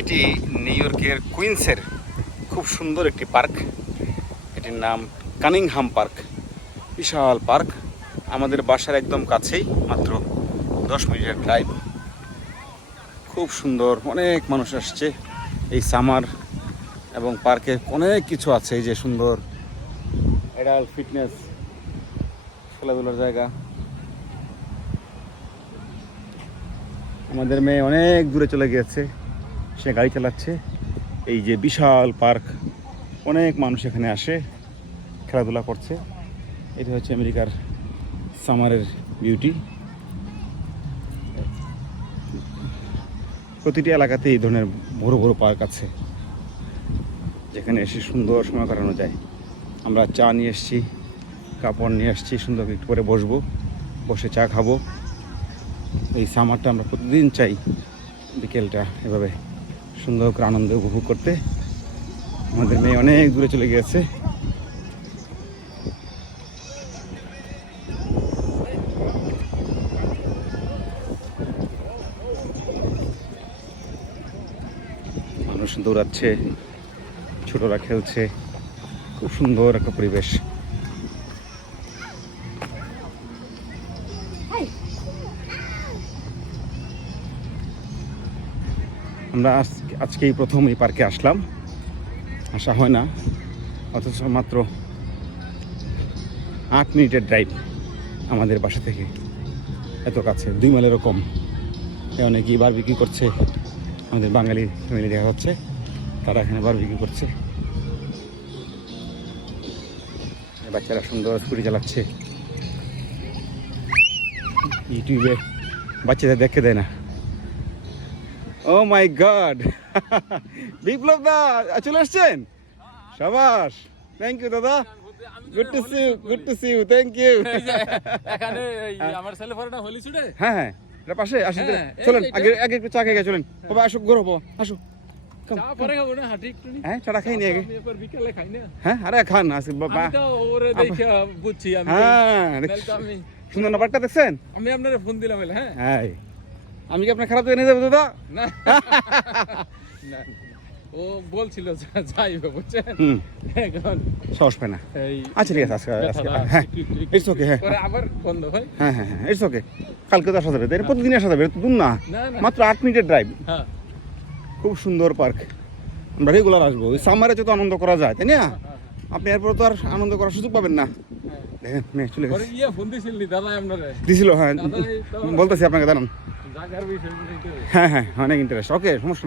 এটি নিউ ইয়র্কের কুইন্সের খুব সুন্দর একটি পার্ক। এটির নাম কানিংহাম পার্ক। বিশাল পার্ক, আমাদের বাসার একদম কাছেই, মাত্র 10 মিনিটের ড্রাইভ। খুব সুন্দর, অনেক মানুষ আসছে এই সামার, এবং পার্কে অনেক কিছু আছে। এই যে সুন্দর অ্যাডাল্ট ফিটনেস, খেলাধুলার জায়গা। আমাদের মেয়ে অনেক দূরে চলে গিয়েছে, সে গাড়ি চালাচ্ছে। এই যে বিশাল পার্ক, অনেক মানুষ এখানে আসে, খেলাধুলা করছে। এটা হচ্ছে আমেরিকার সামারের বিউটি। প্রতিটি এলাকাতে এই ধরনের বড় বড় পার্ক আছে, যেখানে এসে সুন্দর সময় কাটানো যায়। আমরা চা নিয়ে এসেছি, কাপড় নিয়ে আসছি, সুন্দর একটু করে বসবো, বসে চা খাবো। এই সামারটা আমরা প্রতিদিন চাই বিকেলটা এভাবে সুন্দর করে আনন্দ উপভোগ করতে। আমাদের মেয়ে অনেক দূরে চলে গিয়েছে। মানুষ দৌড়াচ্ছে, ছোটরা খেলছে, খুব সুন্দর একটা পরিবেশ। আমরা আজকেই প্রথম এই পার্কে আসলাম, আসা হয় না, অথচ মাত্র 8 মিনিটের ড্রাইভ আমাদের বাসা থেকে, এত কাছে, 2 মাইলেরও কম। অনেকেই বারবিকিউ করছে, আমাদের বাঙালি ফ্যামিলি দেখা যাচ্ছে, তারা এখানে বারবিকিউ করছে। বাচ্চারা সুন্দর স্কুটি চালাচ্ছে। ইউটিউবে বাচ্চাদের দেখতে দেয় না। ও মাই গড, বিপ্লব দা চলে আসছেন, সাবাস, থ্যাংক ইউ দাদা, good to see you, good to see you, thank you. এখানে আমার ছেলে পড়াটা হলি ছুটে। হ্যাঁ হ্যাঁ, এটা পাশে আসেন, চলেন আগে আগে একটু চা খেয়ে চলেন। বাবা আসো, গরো বাবা, আসো। চা পরে খাবো না, হাঁটি একটু। হ্যাঁ, চাটা খাই নি আগে। আমি এবার বিকেলে খাই না। হ্যাঁ, আরে খান আসে বাবা। আমি তো ওরে দেখে বুঝছি আমি। হ্যাঁ, আমি সুন্দর নাম্বারটা দেখছেন? আমি আপনারে ফোন দিলাম এলে। হ্যাঁ হ্যাঁ, আমি কি আপনার খারাপ জানিয়ে দেবো দাদা? না না, ও বলছিল যাইবে, বুঝছেন? এখন সাহস পায় না। এই আচ্ছা ঠিক আছে, আজকে হ্যাঁ, ইটস ওকে। হ্যাঁ পরে আবার বন্ধ হয়। হ্যাঁ হ্যাঁ হ্যাঁ, ইটস ওকে। কালকে তো আসা যাবে, তাই প্রতিদিন আসা যাবে, তো দূর না, না না, মাত্র 8 মিনিটের ড্রাইভ। হ্যাঁ খুব সুন্দর পার্ক, আমরা রেগুলার আসবো। ওই সামারে যত আনন্দ করা যায়, তাই না? আপনি এরপর তো আর আনন্দ করার সুযোগ পাবেন না। দেখেন মেয়ে চলে পরে গেছে, ফোন দিছিল দাদা আপনারে। দিছিল। হ্যাঁ, দাদা বলতেছি আপনাকে, দাঁড়ান। জায়গার বিষয়। হ্যাঁ হ্যাঁ, অনেক ইন্টারেস্ট। ওকে, সমস্যা